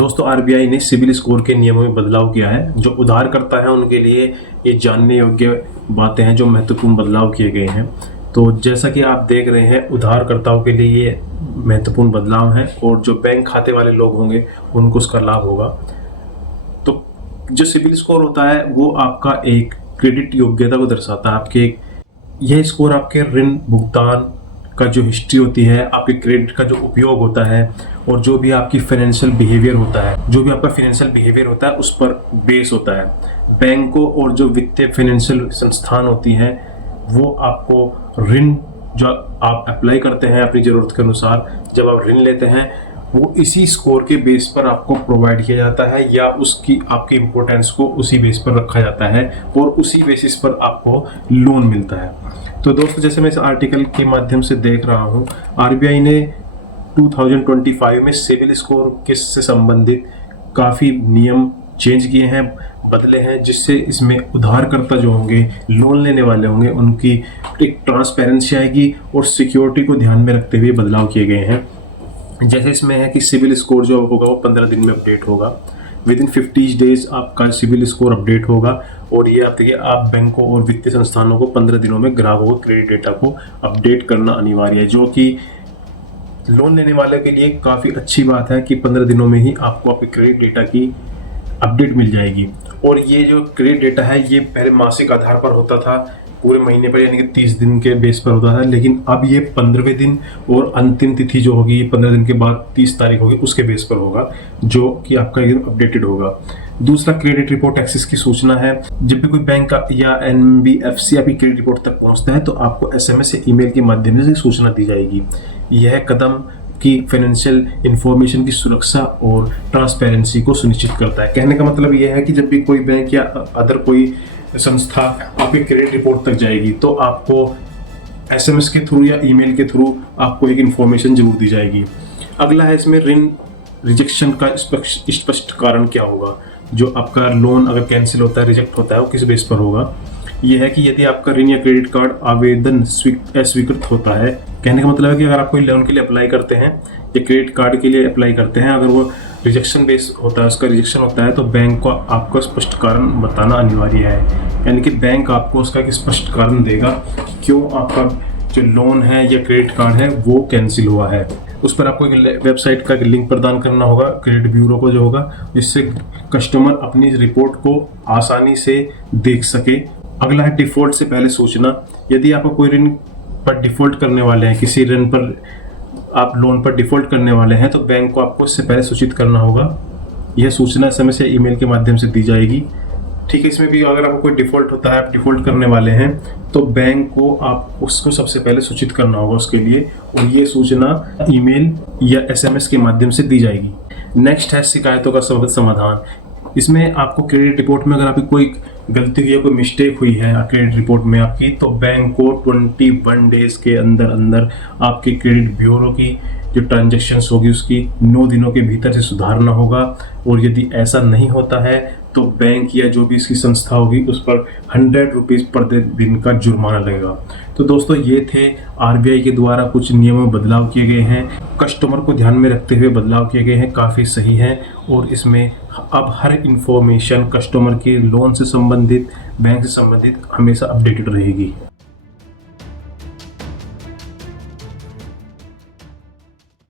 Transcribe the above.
दोस्तों आरबीआई ने CIBIL score के नियमों में बदलाव किया है। जो उधारकर्ता है उनके लिए ये जानने योग्य बातें हैं, जो महत्वपूर्ण बदलाव किए गए हैं। तो जैसा कि आप देख रहे हैं, उधारकर्ताओं के लिए ये महत्वपूर्ण बदलाव है और जो बैंक खाते वाले लोग होंगे उनको उसका लाभ होगा। तो जो सिबिल स्कोर होता है वो आपका एक क्रेडिट योग्यता को दर्शाता है। आपके यह स्कोर आपके ऋण भुगतान का जो हिस्ट्री होती है, आपके क्रेडिट का जो उपयोग होता है और जो भी आपकी फाइनेंशियल बिहेवियर होता है, जो भी आपका फाइनेंशियल बिहेवियर होता है उस पर बेस होता है। बैंकों और जो वित्तीय फाइनेंशियल संस्थान होती हैं वो आपको ऋण जो आप अप्लाई करते हैं अपनी ज़रूरत के अनुसार, जब आप ऋण लेते हैं वो इसी स्कोर के बेस पर आपको प्रोवाइड किया जाता है या उसकी आपकी इम्पोर्टेंस को उसी बेस पर रखा जाता है और उसी बेसिस पर आपको लोन मिलता है। तो दोस्तों, जैसे मैं इस आर्टिकल के माध्यम से देख रहा हूँ, आरबीआई ने 2025 में सिबिल स्कोर से संबंधित काफ़ी नियम चेंज किए हैं, बदले हैं, जिससे इसमें उधारकर्ता जो होंगे, लोन लेने वाले होंगे, उनकी एक ट्रांसपेरेंसी आएगी और सिक्योरिटी को ध्यान में रखते हुए बदलाव किए गए हैं। जैसे इसमें है कि सिबिल स्कोर जो होगा वो 15 दिन में अपडेट होगा। विद इन 50 डेज आपका सिबिल स्कोर अपडेट होगा और ये आप देखिए, आप बैंकों और वित्तीय संस्थानों को 15 दिनों में ग्राहकों के क्रेडिट डेटा को अपडेट करना अनिवार्य है, जो कि लोन लेने वाले के लिए काफ़ी अच्छी बात है कि 15 दिनों में ही आपको आपके क्रेडिट डेटा की अपडेट मिल जाएगी। और ये जो क्रेडिट डेटा है ये पहले मासिक आधार पर होता था, पूरे महीने पर, यानी कि 30 दिन के बेस पर होता था, लेकिन अब ये 15वें दिन और अंतिम तिथि जो होगी 15 दिन के बाद 30 तारीख होगी उसके बेस पर होगा, जो कि आपका एकदम अपडेटेड होगा। दूसरा, क्रेडिट रिपोर्ट एक्सेस की सूचना है। जब भी कोई बैंक या एनबीएफसी आपकी क्रेडिट रिपोर्ट तक पहुंचता है तो आपको एसएमएस या ईमेल के माध्यम से सूचना दी जाएगी। यह कदम की फाइनेंशियल इंफॉर्मेशन की सुरक्षा और ट्रांसपेरेंसी को सुनिश्चित करता है। कहने का मतलब यह है कि जब भी कोई बैंक या अदर कोई संस्था आपके क्रेडिट रिपोर्ट तक जाएगी तो आपको एसएमएस के थ्रू या ईमेल के थ्रू आपको एक इन्फॉर्मेशन जरूर दी जाएगी। अगला है इसमें ऋण रिजेक्शन का स्पष्ट कारण क्या होगा। जो आपका लोन अगर कैंसिल होता है, रिजेक्ट होता है, वो किस बेस पर होगा। यह है कि यदि आपका ऋण या क्रेडिट कार्ड आवेदन अस्वीकृत होता है। कहने का मतलब है कि अगर आप कोई लोन के लिए अप्लाई करते हैं या क्रेडिट कार्ड के लिए अप्लाई करते हैं, अगर वो रिजेक्शन बेस होता है, उसका रिजेक्शन होता है, तो बैंक को आपको स्पष्ट कारण बताना अनिवार्य है। यानी कि बैंक आपको उसका एक स्पष्ट कारण देगा क्यों आपका जो लोन है या क्रेडिट कार्ड है वो कैंसिल हुआ है। उस पर आपको एक वेबसाइट का लिंक प्रदान करना होगा क्रेडिट ब्यूरो को जो होगा, जिससे कस्टमर अपनी रिपोर्ट को आसानी से देख सके। अगला है डिफ़ॉल्ट से पहले सूचना। यदि आप कोई ऋण पर डिफ़ॉल्ट करने वाले हैं, किसी ऋण पर आप लोन पर डिफ़ॉल्ट करने वाले हैं, तो बैंक को आपको इससे पहले सूचित करना होगा। यह सूचना एसएमएस या ईमेल के माध्यम से दी जाएगी। ठीक है, इसमें भी अगर आपको कोई डिफ़ॉल्ट होता है, आप डिफ़ॉल्ट करने वाले हैं, तो बैंक को आप उसको सबसे पहले सूचित करना होगा उसके लिए, और ये सूचना ईमेल या एसएमएस के माध्यम से दी जाएगी। नेक्स्ट है शिकायतों का समाधान। इसमें आपको क्रेडिट रिपोर्ट में अगर आपकी कोई गलती हुई है, कोई मिस्टेक हुई है क्रेडिट रिपोर्ट में आपकी, तो बैंक को 21 डेज के अंदर अंदर आपके क्रेडिट ब्यूरो की जो ट्रांजैक्शंस होगी उसकी 9 दिनों के भीतर से सुधारना होगा। और यदि ऐसा नहीं होता है तो बैंक या जो भी इसकी संस्था होगी उस पर 100 रुपीज़ पर दिन का जुर्माना लगेगा। तो दोस्तों, ये थे आरबीआई के द्वारा कुछ नियमों में बदलाव किए गए हैं, कस्टमर को ध्यान में रखते हुए बदलाव किए गए हैं, काफ़ी सही हैं। और इसमें अब हर इंफॉर्मेशन कस्टमर के लोन से संबंधित, बैंक से संबंधित हमेशा अपडेटेड रहेगी।